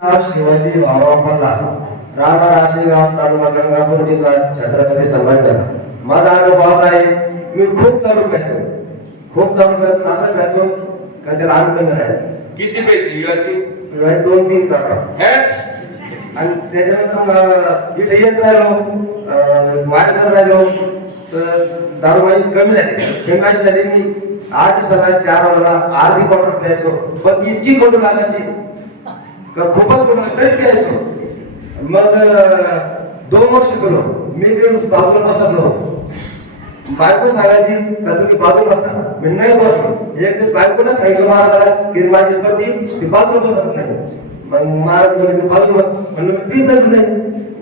शिवाजी भाऊराव मल्हार राणा राशेगाव तालुका गंगापूर जिल्हा छत्रपती संभाजीनगर। माझा अनुभव असा आहे, मी खूप दारू प्यायचो असं प्यायचो का त्याला अंत नाही। किती पेटी याची 2-3 काढा आणि त्याच्यानंतर इथे येत राहिलो वाजत राहिलो तर दारू माझी कमी झाली। हे माझी झाली मी 8 दिवसाला 4 वेळा अर्धी बॉटल प्यायचो, पण ती इतकी कडू लागायची का खूपच कडू तरी प्यायचो। मग 2 वर्ष केलो मी ते बाजूला बसलो। बायको सांगायची का तुम्ही बाजूला बसा, मी नाही बसलो। एक दिवस बायकोने सांगितलं महाराजाला की माझी पती ती बाजूला बसत नाही। मग महाराज म्हणजे बाजूला बस म्हणलं मी पितच नाही।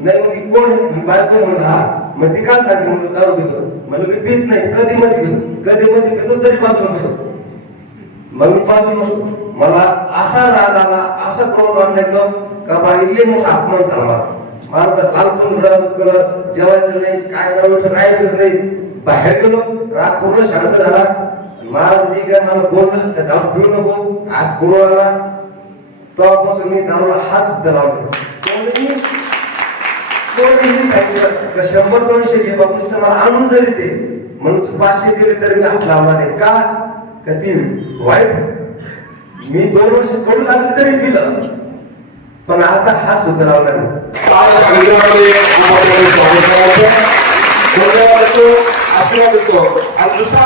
मग ती कोण आहे? बायको म्हणलं हा। मग ती काय सांगते? म्हणलं दारू पितो। म्हणलं मी पित नाही, कधी मध्ये पितो तरी बाजूला बस। मग मी बाजूला बसलो। मला असा राग आला, असा क्रोध आणला एकदम का बाईले मोठा अपमान झाला। मला तर लालपण उडलं, जेवायचं नाही, काय करावं राहायचंच नाही। बाहेर गेलो, राग पूर्ण शांत झाला। महाराज जी काय मला बोललं त्या दारू पिऊ नको, हात पुढे आला। तेव्हापासून मी दारूला हात सुद्धा लावला। कोणीही सांगितलं का 100-200 घे बाबा, नुसतं मला आणून जरी दे, म्हणून तू 500 दिले तरी मी हात लावला नाही। का ती वाईट मी 2 वर्ष कडू लागले तरी पिलं, पण आता हात सुद्धा लावला नाही। आपल्याला देतो आणि दुसरा